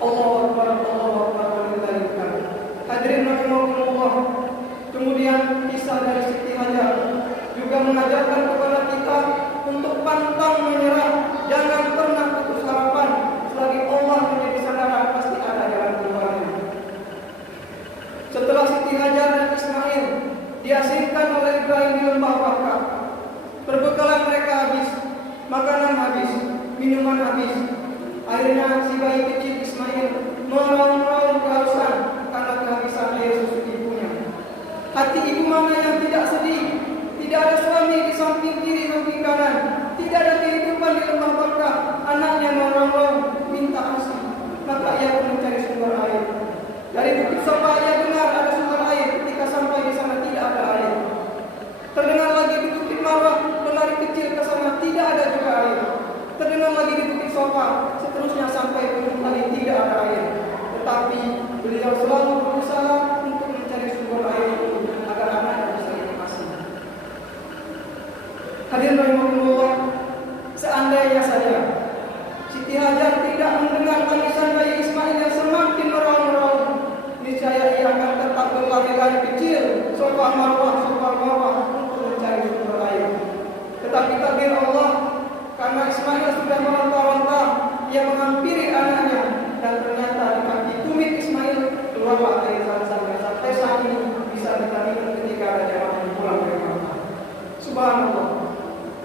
Allahu Akbar, walillahil hamd. mengajarkan kepada kita untuk pantang menyerah, jangan pernah putus harapan. Selagi Allah menjadi sandaran, pasti ada jalan keluarnya. Setelah Siti Hajar dan Ismail diasingkan oleh Ibrahim di lembah Bakkah, perbekalan mereka habis, makanan habis, minuman habis. Akhirnya si bayi kecil Ismail meraung-raung kehausan karena kehabisan air susu ibunya. Hati ibu mana yang tidak sedih? Tidak ada suami di samping kiri samping kanan, tidak ada kehidupan di lembah Bakkah. Anaknya meraung-raung minta ASI, maka ia pun mencari sumber air. Dari bukit Safa ia dengar ada sumber air. Ketika sampai di sana tidak ada air. Terdengar lagi di bukit Marwah, berlari kecil ke sana, tidak ada juga air. Terdengar lagi di bukit Safa, seterusnya sampai gunung tadi tidak ada air. Tetapi beliau selalu berusaha untuk mencari sumber air itu agar anaknya bisa hidup ASI. Hadirin rahimakumullah, seandainya saja Siti Hajar tidak mendengar tangisan bayi Ismail yang semakin meraung-raung, niscaya ia akan tetap berlari-lari kecil Safa Marwah untuk mencari sumber air. Tetapi takdir Allah, karena Ismail sudah meronta-ronta, ia menghampiri anaknya, dan ternyata di kaki tumit Ismail keluarlah air zam-zam yang sampai saat ini bisa kita minum ketika ada jamaah yang pulang dari Makkah. Subhanallah,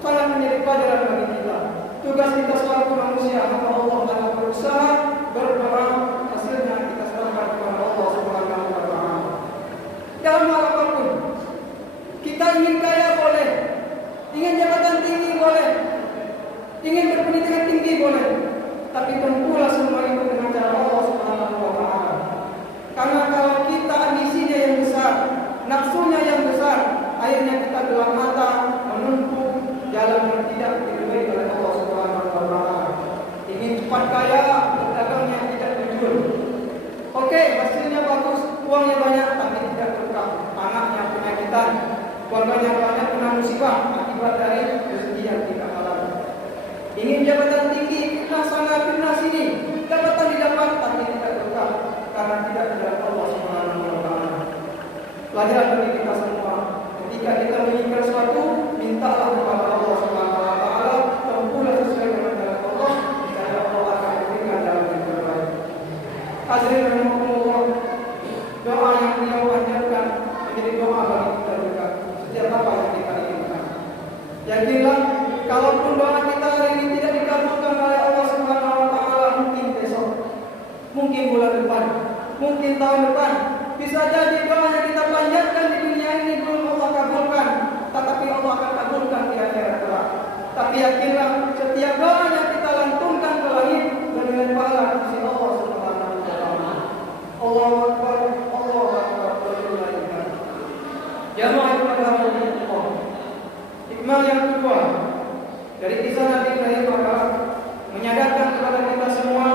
sangat menjadi pelajaran bagi kita. Tugas kita selaku manusia hamba Allah adalah berusaha, berdoa, hasilnya kita serahkan kepada Allah Subhanahu wa Ta'ala. Dalam hal apapun, kita ingin kaya boleh, ingin jabatan tinggi boleh, ingin berpendidikan tinggi boleh, tapi tempuhlah semua itu dengan cara Allah Subhanahu wa Ta'ala. Karena kalau kita ambisinya yang besar, nafsunya yang besar, akhirnya kita gelap mata, menempuh jalan yang tidak diridhoi oleh Allah Subhanahu wa Ta'ala. Ingin cepat kaya, berdagangnya tidak jujur. Oke, hasilnya bagus, uangnya banyak, tapi tidak berkah. Anaknya penyakitan, keluarganya banyak kena musibah akibat dari rezeki yang tidak halal. Ingin jabatan tinggi, fitnah sana, fitnah sini, jabatan didapat tapi tidak berkah karena tidak ada Allah Subhanahu wa Ta'ala. Pelajaran bagi kita semua, ketika kita menginginkan sesuatu, mintalah kepada Allah Subhanahu wa Ta'ala, tempuhlah sesuai dengan jalan Allah, niscaya Allah akan memberikan jalan yang terbaik. Hadirin rahimakumullah, doa yang beliau panjatkan menjadi doa bagi kita juga setiap apa yang kita inginkan. Yakinlah, kalaupun doa kita hari ini tidak dikabulkan oleh Allah Subhanahu wa Ta'ala, mungkin besok, mungkin bulan depan, mungkin tahun depan, bisa jadi doa yang kita panjatkan di dunia ini belum Allah kabulkan, tetapi Allah akan kabulkan di akhirat kelak. Tapi yakinlah, setiap doa yang kita lantunkan ke langit bernilai pahala di sisi Allah Subhanahu wa Ta'ala. Allahu Akbar, Allahu Akbar, la ilaha illallah. Jamaah ibadah Allah. Hikmah yang kedua dari kisah Nabi Ibrahim adalah menyadarkan kepada kita semua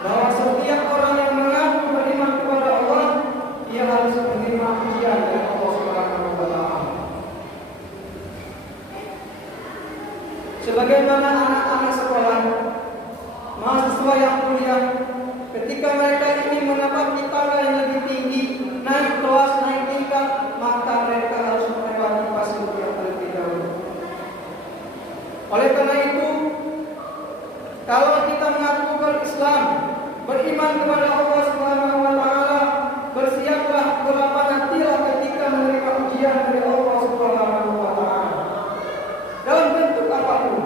bahwa setiap orang yang mengaku beriman kepada Allah, ia harus menerima ujian dari Allah Subhanahu wa Ta'ala. Sebagaimana anak-anak sekolah, mahasiswa yang kuliah, ketika mereka ingin menapaki tangga yang lebih tinggi, naik kelas, naik tingkat, maka mereka harus melewati fase yang terlebih dahulu. Oleh karena itu, kalau kita mengaku berislam, beriman kepada Allah Subhanahu wa Ta'ala, bersiaplah, berlapang hatilah ketika menerima ujian dari Allah Subhanahu wa Ta'ala dalam bentuk apapun.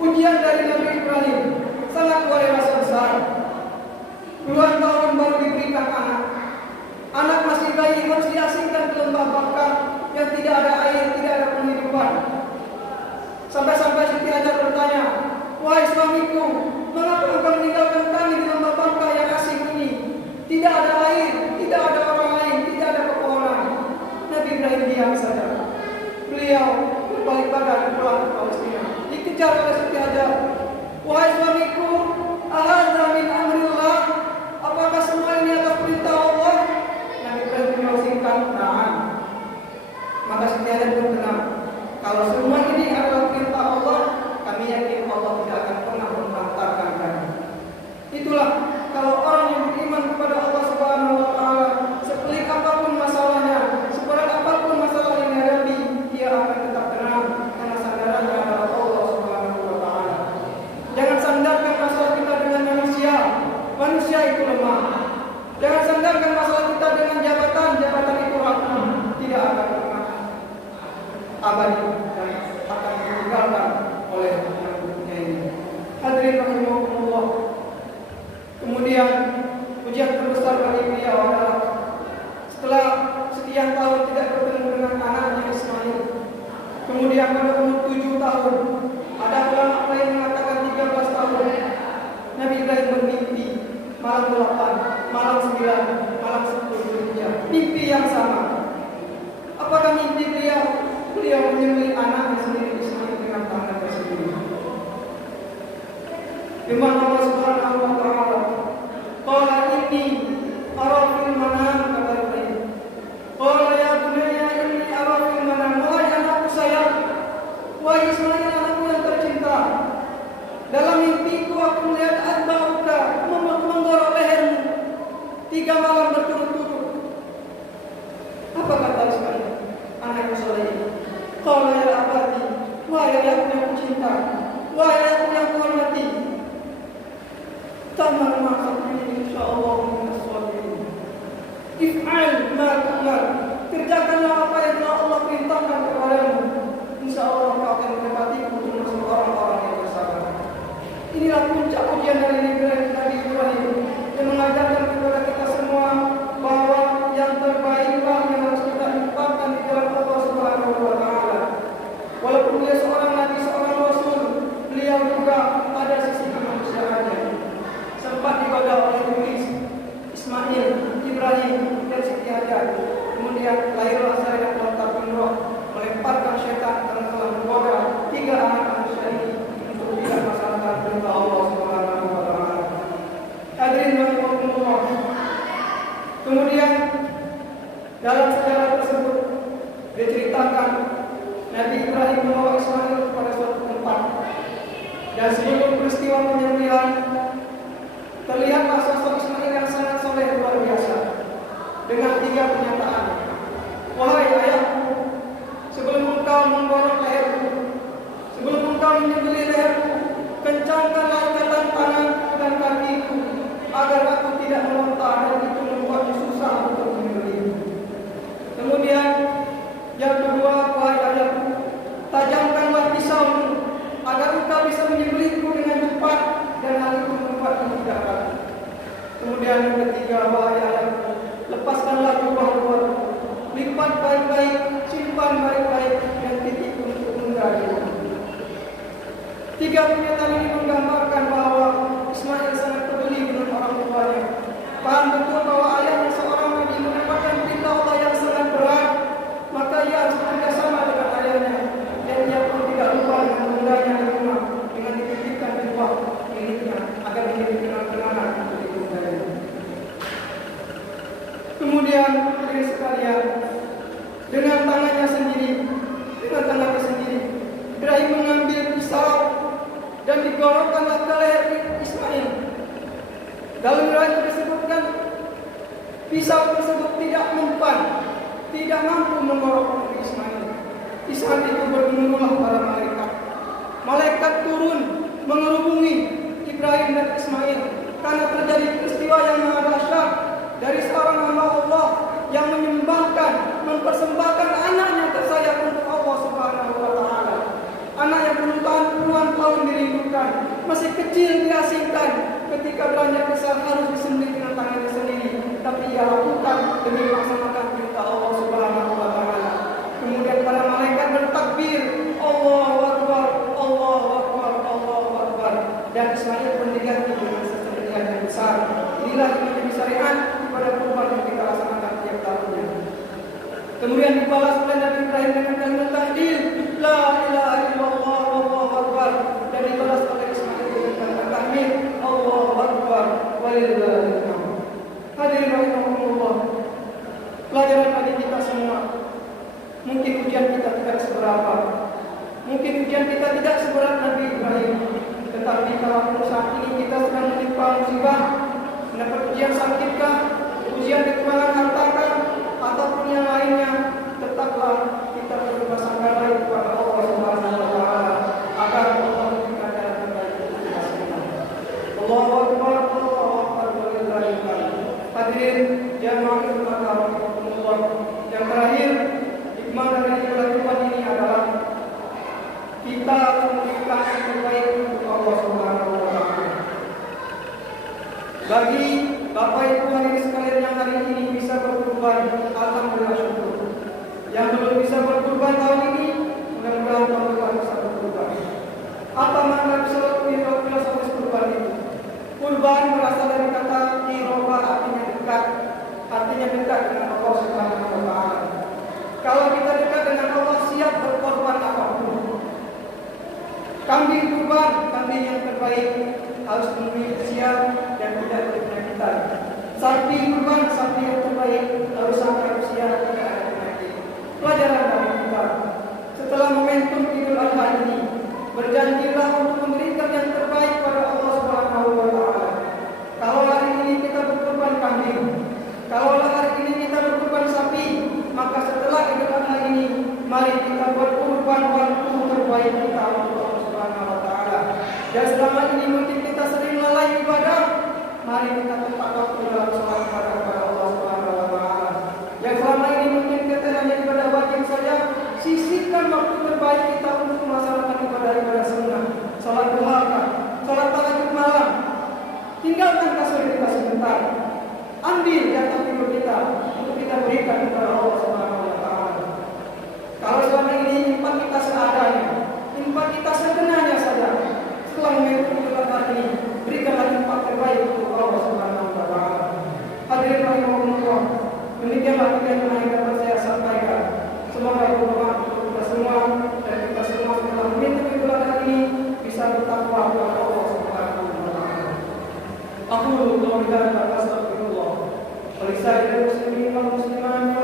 Ujian dari Nabi Ibrahim sangat luar biasa besar. Puluhan tahun baru diberikan anak. Anak masih bayi harus diasingkan ke lembah Bakkah yang tidak ada air, tidak ada penghidupan. Sampai-sampai Siti Hajar bertanya, "Wahai suamiku, mengapa engkau meninggalkan kami di lembah Bakkah yang asing ini? Tidak ada air, tidak ada orang lain, tidak ada pepohonan." Nabi Ibrahim diam saja. Beliau berbalik badan pulang ke Palestina. Dikejar oleh Siti Hajar. "Wahai suamiku, ahadza min amrillah? Apakah semua ini atas perintah Allah?" Nabi Ibrahim menyampaikan, "Na'am." Maka Siti Hajar pun tenang. Kalau semua ini adalah perintah Allah, kami yakin Allah tidak akan pernah membatalkan kami. Itulah kalau orang yang beriman kepada Allah Subhanahu wa Ta'ala, sepelik apapun masalahnya, seberat apa Sedangkan masalah kita dengan jabatan itu tidak akan pernah abadi dan akan ditinggalkan oleh yang berikutnya ini. Hadirin rahimakumullah. Kemudian ujian terbesar bagi beliau adalah setelah sekian tahun tidak bertemu dengan anaknya Ismail. Kemudian pada umur 7 tahun, ada ulama lain mengatakan 13 tahun, Nabi Ibrahim bermimpi malam 8, malam 9, malam 10 mimpi yang sama. Apakah mimpi beliau menyembelih anaknya sendiri Ismail dengan tangannya sendiri? Firman Allah Subhanahu wa taala, qala inni ara fil manam kata Ibrahim. Qala ya bunayya inni ara fil manam, wahai anakku sayang, wahai Ismail anakku yang tercinta, dalam mimpiku aku melihat adbauka menggorok lehermu 3 malam berturut-turut. Apa kata Ismail anakku soleh? Qala ya abati, wahai ayahku yang kucinta, wahai ayahku yang kuhormati, ta'mal ma khatmi insyaallah min as-sabirin. If'al ma tu'mar, kerjakanlah apa yang telah Allah perintahkan kepadamu, insyaallah kau akan mendapati keuntungan orang-orang yang bersabar. Inilah puncak ujian dari Nabi Ibrahim yang mengajarkan kepada kita semua bahwa yang terbaiklah yang harus kita infakkan di jalan Allah Subhanahu wa taala. Walaupun dia seorang nabi, seorang rasul, beliau juga ada sisi kemanusiaannya. Sempat digoda oleh iblis, Ismail, Ibrahim, dan Siti Hajar. Kemudian lahirlah Sayyidina Muhammad bin Roh, melemparkan syaitan karena telah menggoda 3 anak manusia ini untuk tidak melaksanakan perintah Allah Subhanahu wa taala. Hadirin rahimakumullah. Kemudian dalam sejarah tersebut diceritakan Nabi Ibrahim membawa Ismail kepada suatu tempat, dan sebelum peristiwa penyembelihan terlihatlah sosok Ismail yang sangat soleh luar biasa dengan 3 pernyataan. Wahai ayahku, sebelum engkau menggorok leherku, sebelum engkau menyembelih leherku, kencangkanlah ikatan tangan dan kakiku agar aku tidak melontar dan itu membuatnya susah untuk menyembelih. Kemudian yang kedua, wahai ayahku, tajamkanlah pisaumu agar engkau bisa menyembelihku dengan cepat dan hal itu membuatku tidak ragu. Kemudian yang ketiga, wahai ayahku, lepaskanlah jubah-jubahku, lipat baik-baik, simpan baik-baik dan titik untuk menggari. 3 pernyataan ini menggambarkan bahwa Ismail sangat peduli dengan orang tuanya. Paham betul bahwa ayahnya seorang nabi mendapatkan perintah Allah yang sangat berat, maka ia harus bekerjasama dengan ayahnya, dan ia pun tidak lupa dengan bundanya di rumah dengan dititipkan jubah miliknya agar menjadi kenang-kenangan untuk ibundanya. Kemudian hadirin sekalian, dengan tangannya sendiri, Ibrahim mengambil pisau dan digorokkanlah ke leher Ismail. Dalam riwayat disebutkan pisau tersebut tidak mempan, tidak mampu menggorok leher Ismail. Di saat itu bergemuruhlah para malaikat. Malaikat turun mengerubungi Ibrahim dan Ismail karena terjadi peristiwa yang sangat dahsyat dari seorang hamba Allah yang menyembahkan, mempersembahkan anaknya tersayang untuk Allah Subhanahu wa taala. Anak yang puluhan tahun dirindukan, masih kecil diasingkan, ketika beranjak besar harus disembelih dengan tangannya sendiri, tapi ia lakukan demi melaksanakan perintah Allah Subhanahu wa taala. Kemudian para malaikat bertakbir, Allahu Akbar, Allahu Akbar, Allahu Akbar, dan Ismail pun diganti dengan sesembelihan yang besar. Inilah yang menjadi syariat pada kurban yang kita laksanakan tiap tahunnya. Kemudian dibalas oleh Nabi Ibrahim dengan kalimat tahlil, la ilaha illallah wallahu akbar, dan dibalas oleh Ismail dengan kalimat tahmid, Allahu akbar walillahil hamd. Hadirin rahimakumullah. Pelajaran bagi kita semua. Mungkin ujian kita tidak seberapa, mungkin ujian kita tidak seberat Nabi Ibrahim, tetapi kalau saat ini kita sedang menimpa musibah, mendapat ujian sakitkah, ujian kekurangan hartakah, ataupun yang lainnya, tetaplah kita berpasangkan baik kepada Allah Subhanahu wa taala agar Allah memberikan jalan terbaik untuk kita semua. Allahu akbar, Allahu akbar walillahil hamd. Hadirin Bagi Bapak Ibu hadirin sekalian yang hari ini bisa berkurban, alhamdulillah syukur. Yang belum bisa berkurban tahun ini, mudah-mudahan tahun depan bisa berkurban. Apa makna salat kurban itu? Kurban berasal dari kata iroba, artinya dekat, artinya dekat dengan Allah Subhanahu wa Ta'ala. Kalau kita dekat dengan Allah, siap berkorban apapun. Kambing kurban, kambing yang terbaik, harus memenuhi usia dan tidak berpenyakitan. Sapi kurban, sapi yang terbaik, harus sampai usia tidak ada penyakit. Pelajaran dari kita, setelah momentum Idul Adha ini, berjanjilah untuk memberikan yang terbaik pada Allah Subhanahu wa Ta'ala. Kalau hari ini kita berkorban kambing, kalau hari ini kita berkorban sapi, maka setelah Idul Adha ini, mari kita berkorban waktu terbaik kita untuk Allah Subhanahu wa Ta'ala. Dan selama ini mungkin kita sering lalai ibadah, mari kita tepat waktu dalam sholat kepada Allah Subhanahu wa Ta'ala. Yang selama ini mungkin kita hanya ibadah wajib saja, sisihkan waktu terbaik kita untuk melaksanakan ibadah-ibadah sunnah, sholat duha, sholat tahajud malam. Tinggalkan kasur kita sebentar, ambil jatah tidur kita untuk kita berikan kepada Allah Subhanahu wa Ta'ala. Kalau selama ini infak kita seadanya, infak kita sekenanya saja, setelah momentum Idul Adha ini, berikanlah infak terbaik untuk Allah Subhanahu wa Ta'ala. Hadirin rahimahumullah, demikianlah yang dapat saya sampaikan. Semoga bermanfaat untuk kita semua dan kita semua setelah momentum Idul Adha ini bisa bertakwa kepada Allah Subhanahu wa Ta'ala. Aku qawli hadza wa astaghfirullah wa lisa'iril muslimin wal muslimat